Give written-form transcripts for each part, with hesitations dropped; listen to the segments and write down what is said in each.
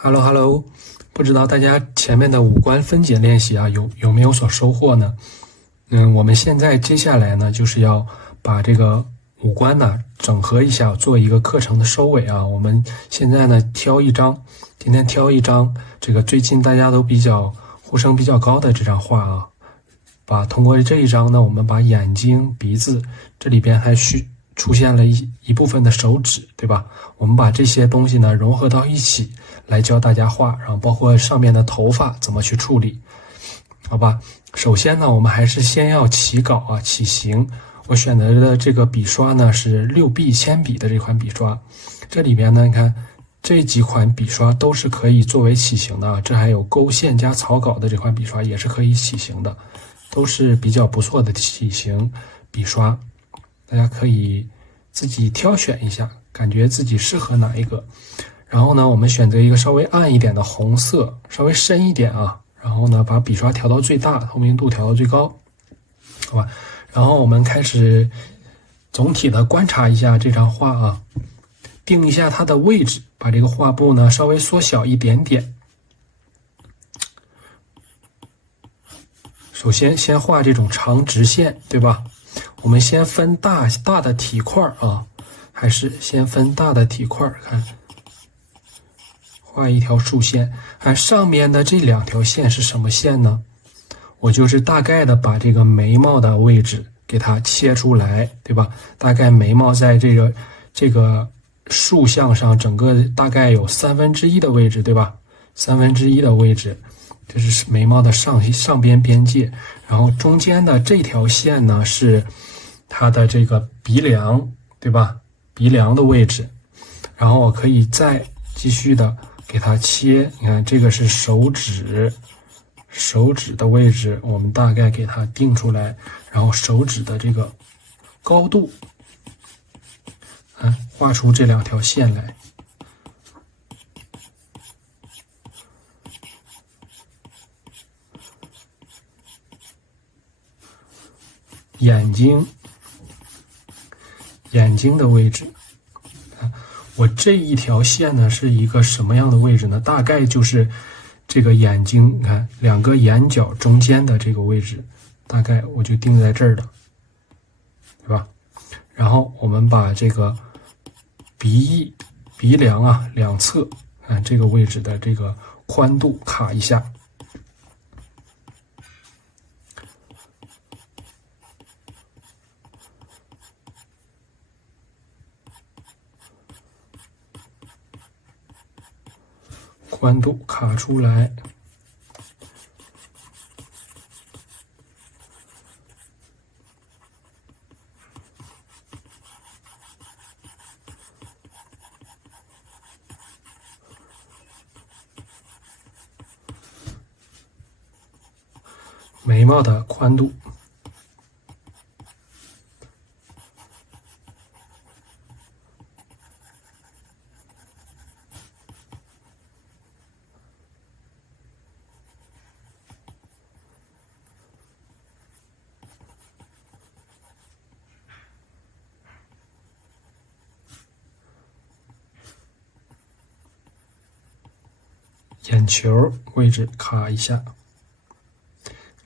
Hello Hello，不知道大家前面的五官分解练习啊，有没有所收获呢？我们现在接下来呢，就是要把这个五官呢整合一下，做一个课程的收尾啊。我们现在呢今天挑一张这个最近大家都呼声比较高的这张画啊，通过这一张呢，我们把眼睛、鼻子这里边还出现了一部分的手指，对吧？我们把这些东西呢融合到一起来教大家画，然后包括上面的头发怎么去处理，好吧？首先呢，我们还是先要起稿啊，起形。我选择的这个笔刷呢是6B 铅笔的这款笔刷，这里面呢，你看这几款笔刷都是可以作为起形的啊。这还有勾线加草稿的这款笔刷也是可以起形的，都是比较不错的起形笔刷。大家可以自己挑选一下，感觉自己适合哪一个。然后呢，我们选择一个稍微暗一点的红色，稍微深一点啊。然后呢，把笔刷调到最大，透明度调到最高，好吧？然后我们开始总体的观察一下这张画啊，定一下它的位置，把这个画布呢稍微缩小一点点。首先画这种长直线，对吧？我们先分大的体块啊，还是先分大的体块，看，画一条竖线。看上面的这两条线是什么线呢？我就是大概的把这个眉毛的位置给它切出来，对吧？大概眉毛在这个竖向上，整个大概有1/3的位置，对吧？1/3的位置，这是眉毛的上边边界。然后中间的这条线呢是它的这个鼻梁，对吧？鼻梁的位置。然后我可以再继续的给它切，你看这个是手指的位置，我们大概给它定出来。然后手指的这个高度，画出这两条线来。眼睛的位置，我这一条线呢是一个什么样的位置呢？大概就是这个眼睛，你看两个眼角中间的这个位置，大概我就定在这儿了，对吧？然后我们把这个鼻梁啊两侧，这个位置的这个宽度卡一下。宽度卡出来，眉毛的宽度，眼球位置卡一下，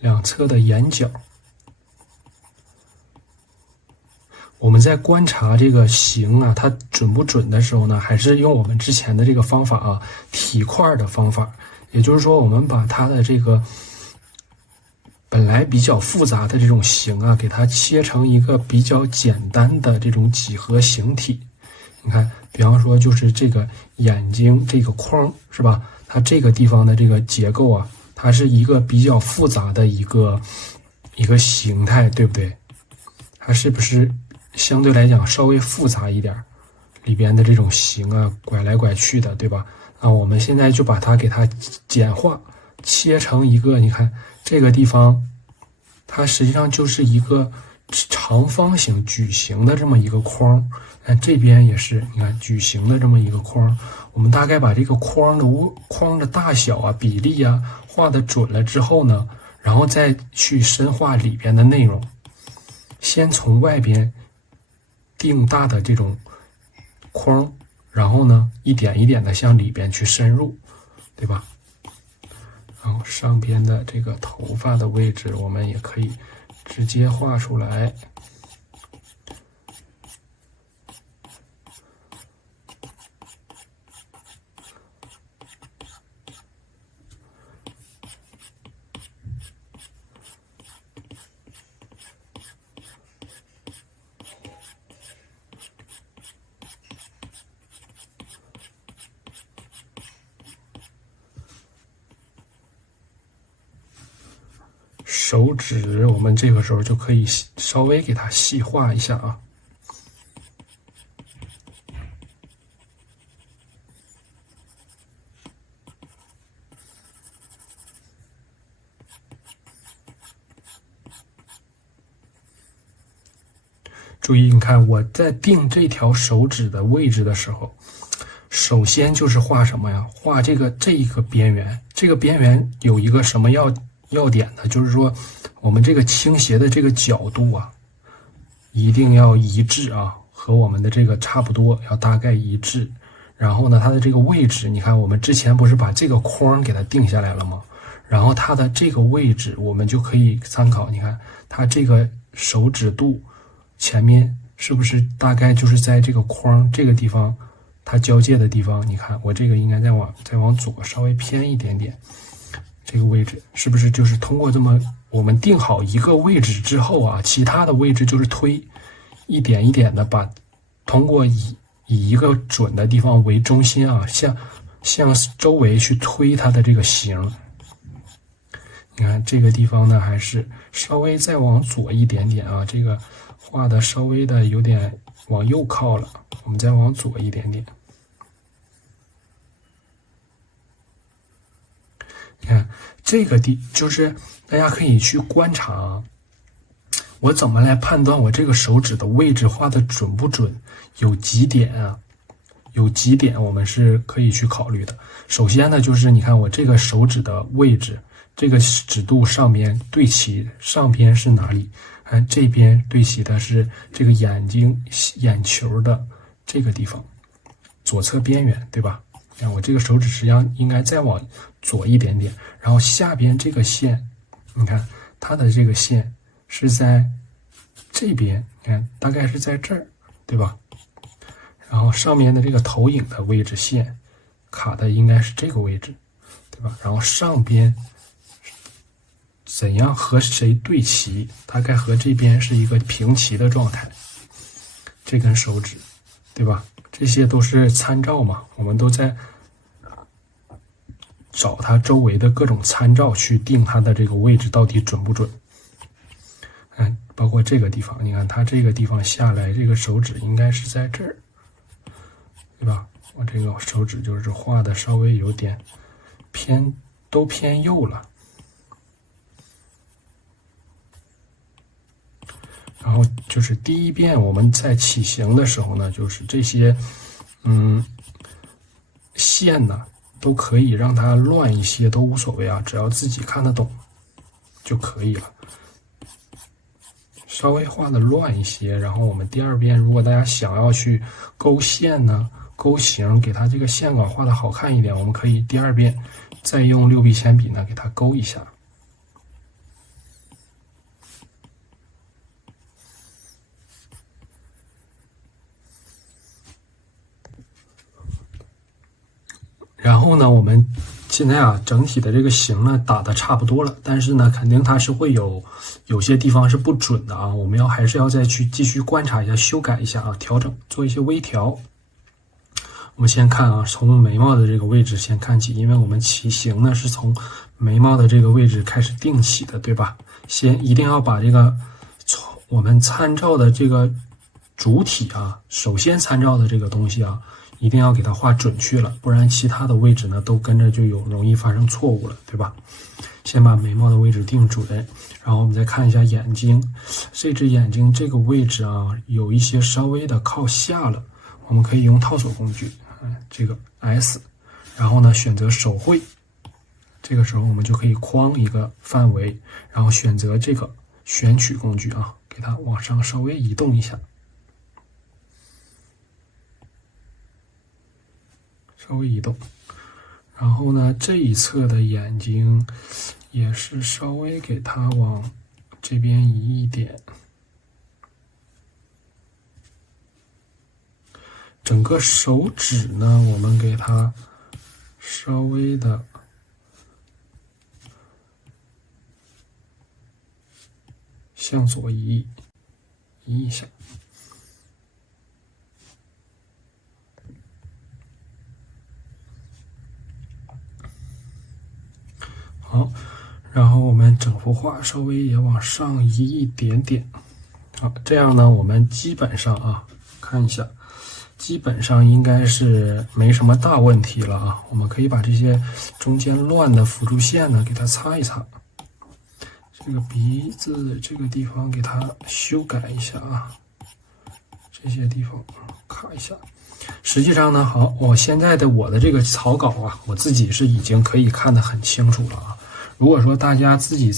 两侧的眼角。我们在观察这个形啊，它准不准的时候呢，还是用我们之前的这个方法啊，体块的方法。也就是说，我们把它的这个本来比较复杂的这种形啊，给它切成一个比较简单的这种几何形体。你看，比方说就是这个眼睛这个框，是吧？它这个地方的这个结构啊，它是一个比较复杂的一个形态，对不对？它是不是相对来讲稍微复杂一点？里边的这种形啊，拐来拐去的，对吧？我们现在就把它给它简化，切成一个，你看这个地方，它实际上就是一个长方形、矩形的这么一个框。这边也是，你看矩形的这么一个框。我们大概把这个框的大小啊、比例啊画的准了之后呢，然后再去深化里边的内容。先从外边定大的这种框，然后呢一点一点的向里边去深入。对吧？然后上边的这个头发的位置，我们也可以直接画出来。手指，我们这个时候就可以稍微给它细化一下啊。注意，你看我在定这条手指的位置的时候，首先就是画什么呀？画这个边缘。这个边缘有一个什么要点呢？就是说，我们这个倾斜的这个角度啊，一定要一致啊，和我们的这个差不多，要大概一致。然后呢，它的这个位置，你看我们之前不是把这个框给它定下来了吗？然后它的这个位置，我们就可以参考。你看它这个手指肚前面是不是大概就是在这个框这个地方，它交界的地方？你看我这个应该再往左稍微偏一点点，这个位置是不是就是通过这么我们定好一个位置之后啊，其他的位置就是推一点一点的把通过以一个准的地方为中心啊，向周围去推它的这个形。你看这个地方呢，还是稍微再往左一点点啊，这个画的稍微的有点往右靠了，我们再往左一点点。你看这个就是大家可以去观察啊，我怎么来判断我这个手指的位置画的准不准？有几点啊？有几点我们是可以去考虑的。首先呢，就是你看我这个手指的位置，这个指肚上边对齐，上边是哪里？这边对齐的是这个眼球的这个地方，左侧边缘，对吧？看我这个手指实际上应该再往左一点点，然后下边这个线，你看它的这个线是在这边，你看大概是在这儿，对吧？然后上面的这个投影的位置线卡的应该是这个位置，对吧？然后上边怎样和谁对齐，大概和这边是一个平齐的状态，这根手指，对吧？这些都是参照嘛，我们都在找它周围的各种参照去定它的这个位置到底准不准。包括这个地方，你看它这个地方下来，这个手指应该是在这儿，对吧？我这个手指就是画的稍微有点都偏右了。然后就是第一遍我们在起形的时候呢，就是这些线呢都可以让它乱一些，都无所谓啊，只要自己看得懂就可以了。稍微画的乱一些，然后我们第二遍如果大家想要去勾线呢、勾形，给它这个线稿画的好看一点，我们可以第二遍再用6B铅笔呢给它勾一下。然后呢，我们现在啊，整体的这个形呢打的差不多了，但是呢，肯定它是会有些地方是不准的啊，我们还是要再去继续观察一下、修改一下啊，调整，做一些微调。我们先看啊，从眉毛的这个位置先看起，因为我们起形呢是从眉毛的这个位置开始定起的，对吧？一定要把这个我们参照的这个主体啊，首先参照的这个东西啊，一定要给它画准确了，不然其他的位置呢都跟着就容易发生错误了，对吧？先把眉毛的位置定准，然后我们再看一下眼睛，这只眼睛这个位置啊，有一些稍微的靠下了，我们可以用套索工具，这个 S， 然后呢选择手绘，这个时候我们就可以框一个范围，然后选择这个选取工具啊，给它往上稍微移动一下。稍微移动，然后呢，这一侧的眼睛也是稍微给它往这边移一点。整个手指呢，我们给它稍微的向左移一下。好，然后我们整幅画稍微也往上移一点点。好，这样呢，我们基本上啊，看一下。基本上应该是没什么大问题了啊，我们可以把这些中间乱的辅助线呢给它擦一擦，这个鼻子这个地方给它修改一下啊，这些地方卡一下。实际上呢，好，现在的我的这个草稿啊，我自己是已经可以看得很清楚了啊。如果说大家自己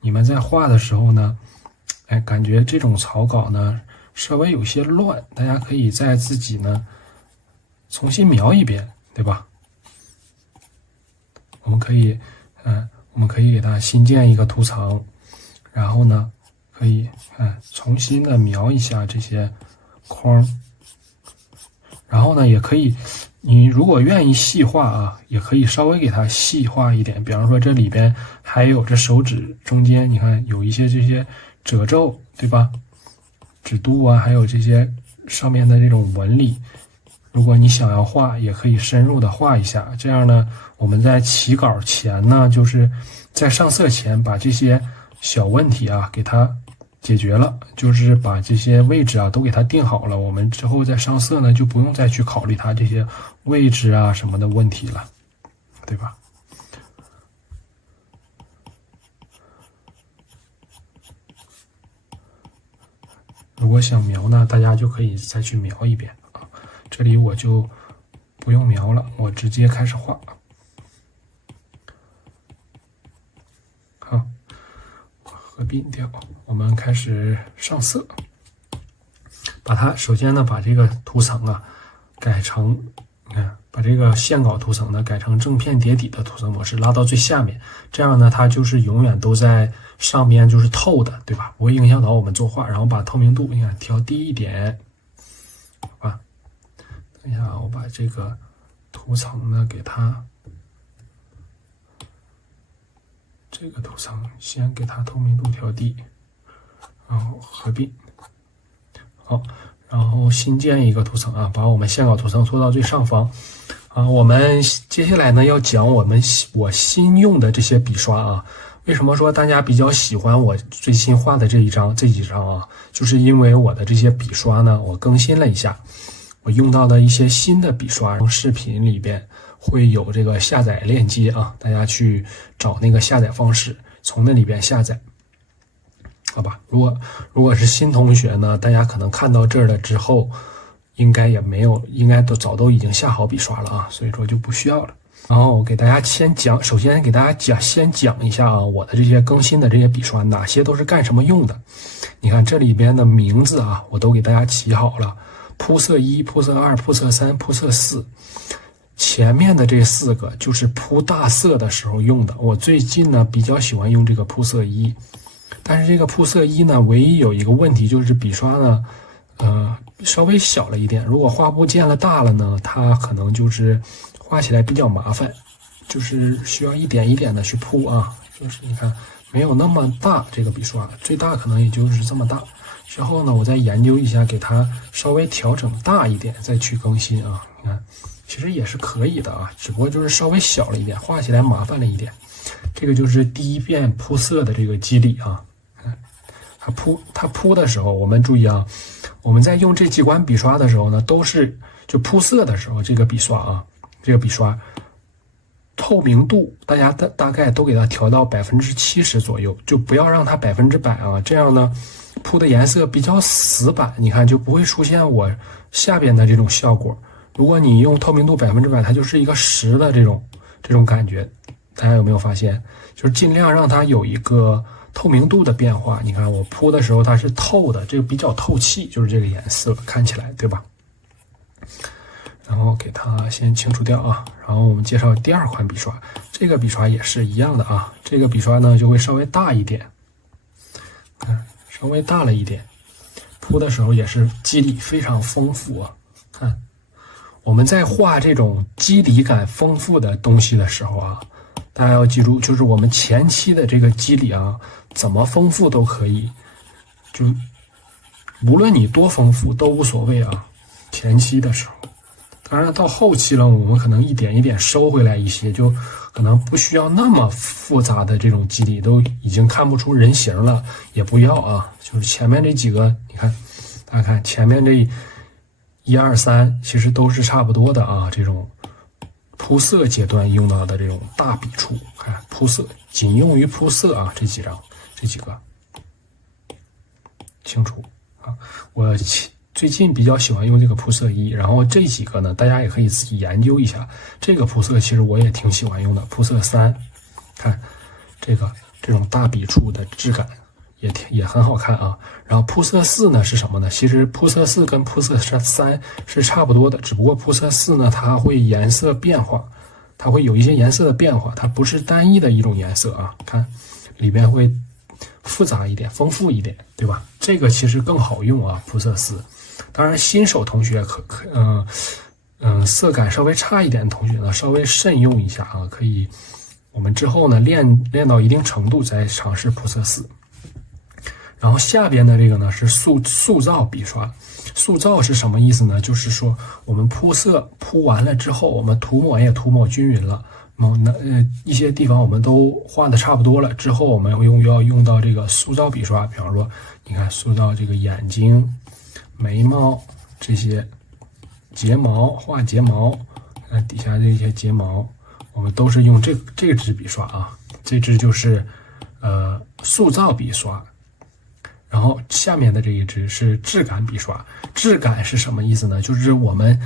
你们在画的时候呢，感觉这种草稿呢稍微有些乱，大家可以再自己呢重新描一遍，对吧？我们可以给它新建一个图层，然后呢可以重新的描一下这些框，然后呢也可以，你如果愿意细化啊，也可以稍微给它细化一点。比方说这里边还有这手指中间，你看有一些这些褶皱，对吧？指肚啊，还有这些上面的这种纹理，如果你想要画，也可以深入的画一下。这样呢，我们在起稿前呢，就是在上色前把这些小问题啊给它解决了，就是把这些位置啊都给它定好了。我们之后在上色呢，就不用再去考虑它这些位置啊什么的问题了，对吧？如果想描呢，大家就可以再去描一遍啊。这里我就不用描了，我直接开始画。好，合并掉，我们开始上色。首先呢，把这个图层啊改成，把这个线稿图层呢改成正片叠底的图层模式，拉到最下面。这样呢，它就是永远都在上边就是透的，对吧？不会影响到我们作画。然后把透明度你看调低一点，好吧？等一下，我把这个图层呢给它，这个图层先给它透明度调低，然后合并。好，然后新建一个图层啊，把我们线稿图层拖到最上方啊。我们接下来呢要讲我新用的这些笔刷啊。为什么说大家比较喜欢我最新画的这几张啊？就是因为我的这些笔刷呢，我更新了一下，我用到的一些新的笔刷。视频里边会有这个下载链接啊，大家去找那个下载方式，从那里边下载。好吧，如果是新同学呢，大家可能看到这儿了之后，应该早都已经下好笔刷了啊，所以说就不需要了。然后我给大家首先给大家先讲一下啊，我的这些更新的这些笔刷哪些都是干什么用的。你看这里边的名字啊，我都给大家起好了，铺色1、铺色2、铺色3、铺色4。前面的这4个就是铺大色的时候用的。我最近呢比较喜欢用这个铺色1。但是这个铺色1呢，唯一有一个问题就是笔刷呢，稍微小了一点。如果画布建了大了呢，它可能就是画起来比较麻烦，就是需要一点一点的去铺啊。就是你看没有那么大，这个笔刷最大可能也就是这么大。之后呢，我再研究一下，给它稍微调整大一点，再去更新啊。你看，其实也是可以的啊，只不过就是稍微小了一点，画起来麻烦了一点。这个就是第一遍铺色的这个机理啊。它铺的时候，我们注意啊，我们在用这几款笔刷的时候呢，都是就铺色的时候，这个笔刷透明度大家大概都给它调到70%左右，就不要让它100%啊，这样呢铺的颜色比较死板，你看就不会出现我下边的这种效果。如果你用透明度100%，它就是一个实的这种感觉，大家有没有发现？就是尽量让它有一个透明度的变化。你看我铺的时候它是透的，这个比较透气，就是这个颜色看起来，对吧？然后给它先清除掉啊。然后我们介绍第二款笔刷，这个笔刷也是一样的啊。这个笔刷呢就会稍微大一点，看稍微大了一点，铺的时候也是肌理非常丰富啊。看我们在画这种肌理感丰富的东西的时候啊，大家要记住，就是我们前期的这个肌理啊，怎么丰富都可以，就无论你多丰富都无所谓啊。前期的时候，当然到后期了，我们可能一点一点收回来一些，就可能不需要那么复杂的这种肌理，都已经看不出人形了，也不要啊。就是前面这几个，你看，大家看前面这1、2、3，其实都是差不多的啊。这种铺色阶段用到的这种大笔触，看铺色仅用于铺色啊。这几个清楚啊。我最近比较喜欢用这个铺色1，然后这几个呢，大家也可以自己研究一下。这个铺色其实我也挺喜欢用的，铺色3，看这种大笔触的质感也很好看啊。然后铺色4呢是什么呢？其实铺色4跟铺色3是差不多的，只不过铺色4呢它会颜色变化，它会有一些颜色的变化，它不是单一的一种颜色啊。看里边会复杂一点，丰富一点，对吧？这个其实更好用啊，铺色4。当然，新手同学色感稍微差一点的同学呢，稍微慎用一下啊。可以，我们之后呢练到一定程度再尝试铺色4。然后下边的这个呢是塑造笔刷。塑造是什么意思呢？就是说我们铺色铺完了之后，我们涂抹也涂抹均匀了，一些地方我们都画的差不多了，之后我们要用到这个塑造笔刷。比方说，你看塑造这个眼睛、眉毛这些睫毛，画睫毛，底下这些睫毛，我们都是用这支笔刷啊。这支就是塑造笔刷。然后下面的这一支是质感笔刷。质感是什么意思呢？就是我们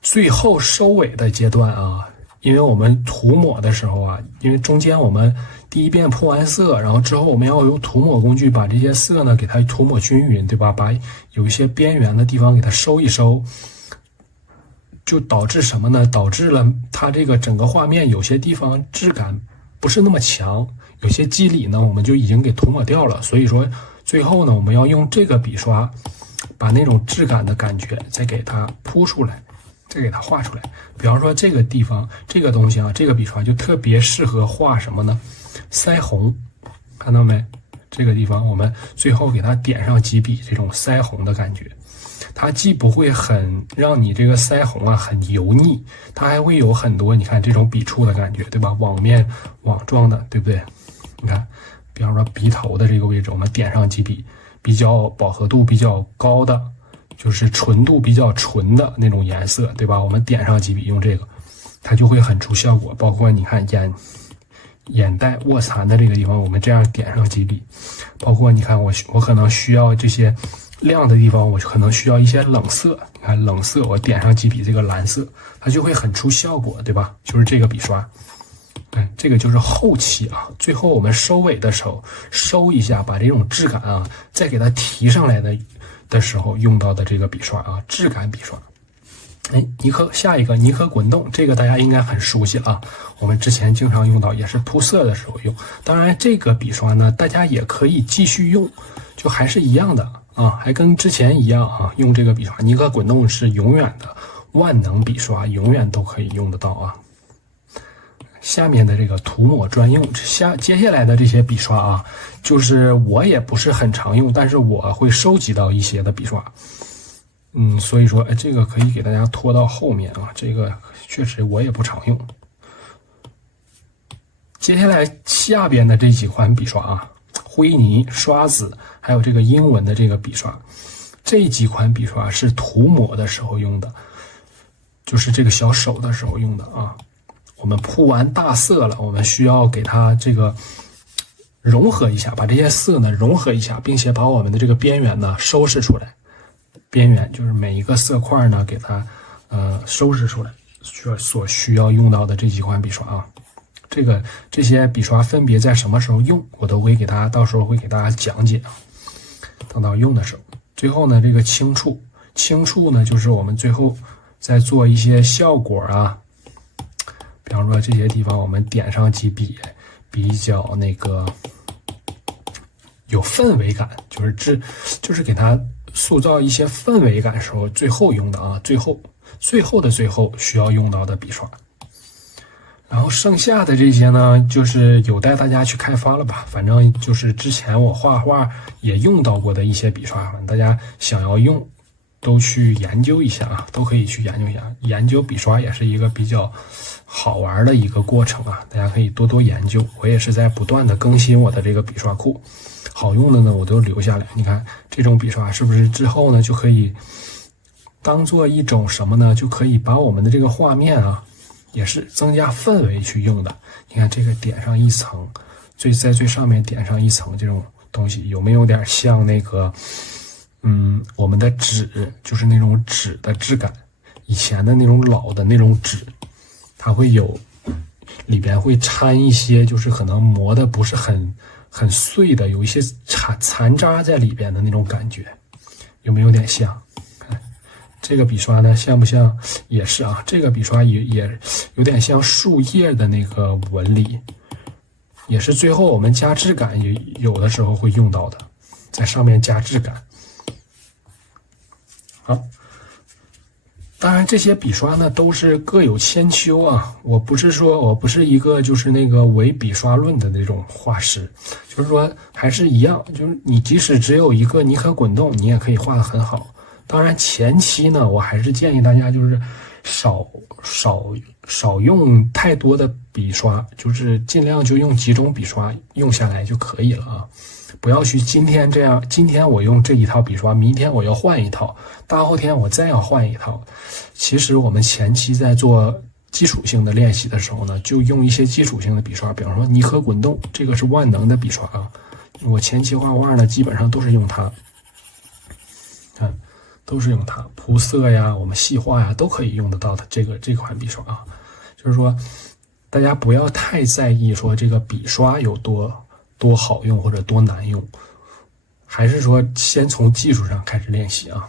最后收尾的阶段啊，因为我们涂抹的时候啊，因为中间我们第一遍铺完色，然后之后我们要用涂抹工具把这些色呢给它涂抹均匀，对吧？把有一些边缘的地方给它收一收，就导致什么呢？导致了它这个整个画面有些地方质感不是那么强，有些肌理呢我们就已经给涂抹掉了。所以说最后呢，我们要用这个笔刷把那种质感的感觉再给它铺出来，再给它画出来。比方说这个地方这个东西啊，这个笔刷就特别适合画什么呢？腮红，看到没？这个地方我们最后给它点上几笔这种腮红的感觉，它既不会很让你这个腮红啊很油腻，它还会有很多你看这种笔触的感觉，对吧？网状的，对不对？你看比方说鼻头的这个位置，我们点上几笔比较饱和度比较高的，就是纯度比较纯的那种颜色，对吧？我们点上几笔，用这个它就会很出效果。包括你看眼袋卧蚕的这个地方，我们这样点上几笔。包括你看我可能需要这些亮的地方，我可能需要一些冷色，你看冷色我点上几笔这个蓝色，它就会很出效果，对吧？就是这个笔刷。这个就是后期啊，最后我们收尾的时候收一下，把这种质感啊再给它提上来的时候用到的这个笔刷啊，质感笔刷。下一个尼可滚动，这个大家应该很熟悉了啊，我们之前经常用到，也是铺色的时候用。当然这个笔刷呢，大家也可以继续用，就还是一样的啊，还跟之前一样啊，用这个笔刷。尼可滚动是永远的万能笔刷，永远都可以用得到啊。下面的这个涂抹专用，接下来的这些笔刷啊，就是我也不是很常用，但是我会收集到一些的笔刷。所以说这个可以给大家拖到后面啊，这个确实我也不常用。接下来下边的这几款笔刷啊，灰泥、刷子，还有这个英文的这个笔刷，这几款笔刷是涂抹的时候用的，就是这个小手的时候用的啊。我们铺完大色了，我们需要给它这个融合一下，把这些色呢融合一下，并且把我们的这个边缘呢收拾出来。边缘就是每一个色块呢给它收拾出来，所需要用到的这几款笔刷啊。这些笔刷分别在什么时候用，我都会到时候会给大家讲解啊。等到用的时候，最后呢这个轻触呢就是我们最后再做一些效果啊。比方说这些地方我们点上几笔，比较那个有氛围感，就是给它塑造一些氛围感时候最后用的啊，最后需要用到的笔刷。然后剩下的这些呢，就是有待大家去开发了吧。反正就是之前我画画也用到过的一些笔刷，大家想要用都去研究一下啊，都可以去研究一下。研究笔刷也是一个比较好玩的一个过程啊，大家可以多多研究。我也是在不断的更新我的这个笔刷库，好用的呢我都留下来。你看这种笔刷是不是之后呢就可以当做一种什么呢？就可以把我们的这个画面啊，也是增加氛围去用的。你看这个点上一层，在最上面点上一层这种东西，有没有点像那个我们的纸，就是那种纸的质感，以前的那种老的那种纸，它会有里边会掺一些，就是可能磨的不是很碎的，有一些残渣在里边的那种感觉，有没有点像？这个笔刷呢，像不像？也是啊，这个笔刷也有点像树叶的那个纹理，也是最后我们加质感有的时候会用到的，在上面加质感。好，当然这些笔刷呢都是各有千秋啊，我不是一个就是那个唯笔刷论的那种画师，就是说还是一样，就是你即使只有一个尼可滚动，你也可以画得很好。当然前期呢，我还是建议大家就是少用太多的笔刷，就是尽量就用几种笔刷用下来就可以了啊。不要去今天这样，今天我用这一套笔刷，明天我要换一套，大后天我再要换一套。其实我们前期在做基础性的练习的时候呢，就用一些基础性的笔刷，比方说尼可滚动，这个是万能的笔刷啊。我前期画画呢，基本上都是用它，看。都是用它铺色呀，我们细化呀，都可以用得到的这款笔刷啊。就是说，大家不要太在意说这个笔刷有多好用或者多难用，还是说先从技术上开始练习啊。